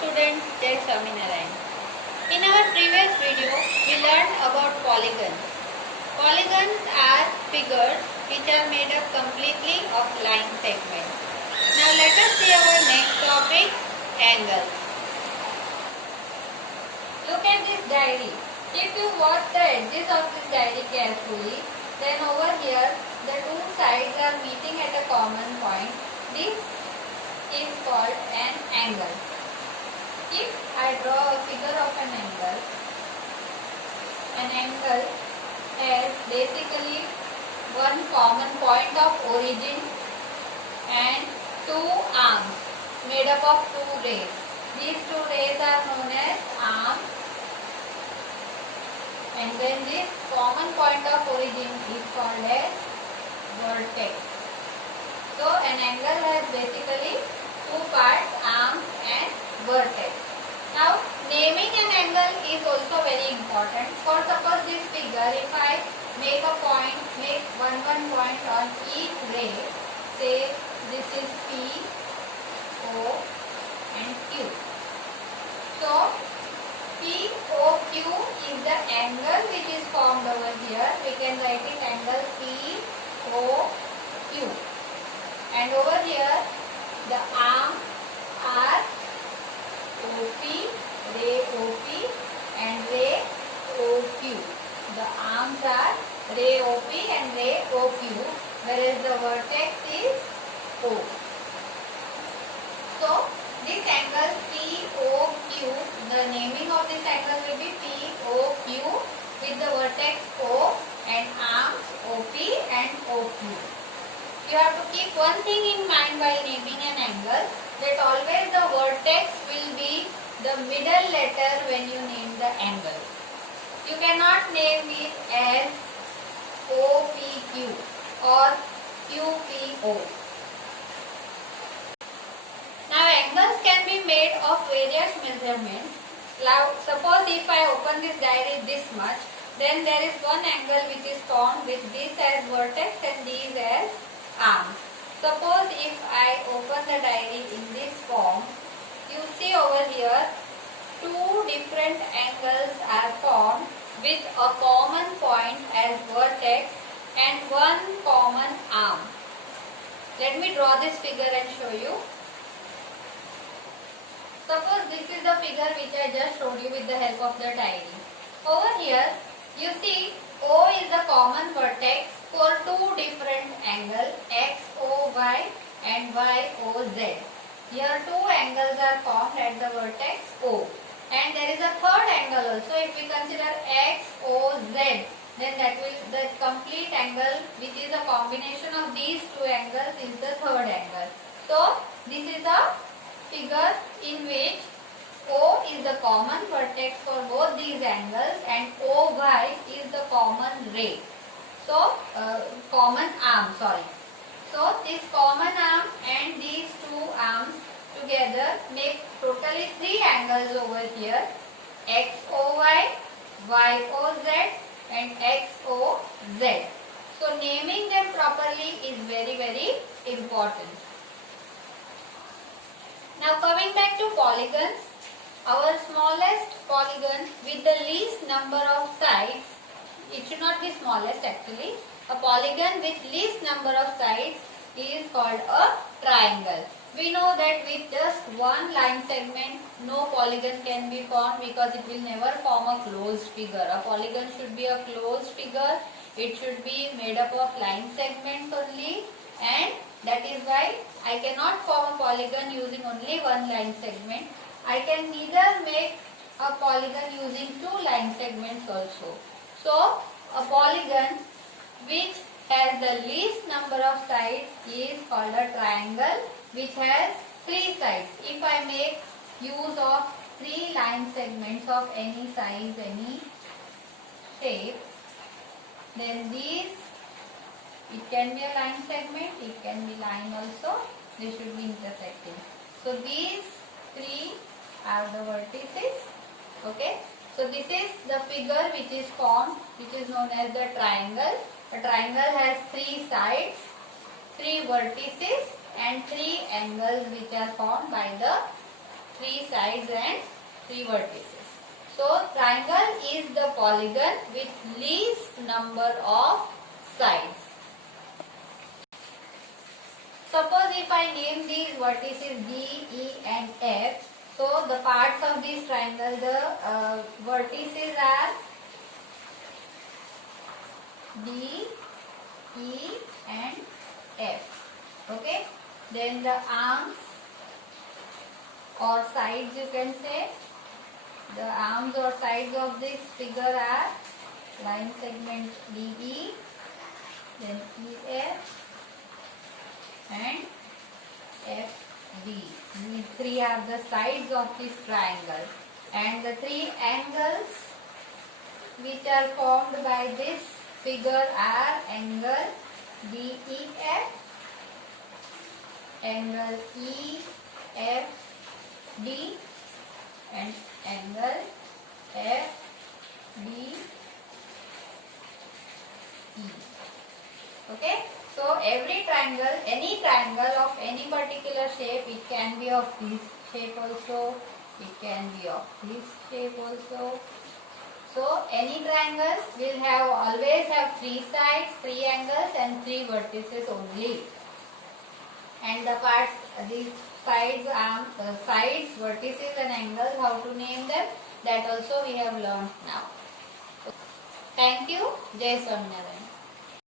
students, Jai Swaminarayan. In our previous video, we learned about polygons. Polygons are figures which are made up completely of line segments. Now let us see our next topic, angles. Look at this diary. If you watch the edges of this diary carefully, then over here the two sides are meeting at a common point. This is called an angle. If I draw a figure of an angle has basically one common point of origin and two arms made up of two rays. These two rays are known as arms, and then this common point of origin is called as vertex. So an angle has basically two parts, arms and vertex. Now naming an angle is also very important. For suppose this figure, if I make one point on each ray, say this is P, O and Q. So POQ is the angle which is formed over here. We can write it angle POQ. And over here the arms are OP, ray OP and ray OQ. The arms are ray OP and ray OQ, whereas the vertex is O. So this angle POQ, the naming of this angle will be POQ with the vertex O and arms OP and OQ. You have to keep one thing in mind while naming an angle, that always the vertex will be the middle letter when you name the angle. You cannot name it as OPQ or QPO. Now angles can be made of various measurements. Now suppose if I open this diary this much, then there is one angle which is formed with this as vertex and these as arms. Suppose if I open the diary in this form, you see over here two different angles are formed with a common point as vertex and one common arm. Let me draw this figure and show you. Suppose this is the figure which I just showed you with the help of the diary. Over here you see O is the common vertex for two different angles, XOY and YOZ. Here two angles are formed at the vertex O. And there is a third angle also. If we consider XOZ, then the complete angle which is a combination of these two angles is the third angle. So this is a figure in which O is the common vertex for both these angles and OY is the common ray. So common arm, sorry. So this common arm and these two arms together make totally three angles over here, XOY, YOZ and XOZ. So naming them properly is very, very important. Now coming back to polygons, our smallest polygon with the least number of sides, it should not be smallest actually, a polygon with least number of sides is called a triangle. We know that with just one line segment, no polygon can be formed because it will never form a closed figure. A polygon should be a closed figure. It should be made up of line segments only, and that is why I cannot form a polygon using only one line segment. I can neither make a polygon using two line segments also. So a polygon which has the least number of sides is called a triangle which has three sides. If I make use of three line segments of any size, any shape, then these, it can be a line segment, it can be line also, they should be intersecting. So these three are the vertices. Okay. So this is the figure which is formed, which is known as the triangle. A triangle has three sides, three vertices and three angles which are formed by the 3 sides and 3 vertices. So triangle is the polygon with least number of sides. Suppose if I name these vertices D, E and F. So the parts of this triangle, the vertices are D, E and F. Okay. Then the arms or sides, you can say, the arms or sides of this figure are line segment DE, then EF and FD. These three are the sides of this triangle, and the three angles which are formed by this figure are angle DEF, angle EFD and angle FDE. Okay. So every triangle, any triangle of any particular shape, it can be of this shape also, it can be of this shape also. So any triangle will always have 3 sides, 3 angles and 3 vertices only. And the parts, these sides, vertices and angles, how to name them, that also we have learned now. Thank you. Jai Swaminarayan.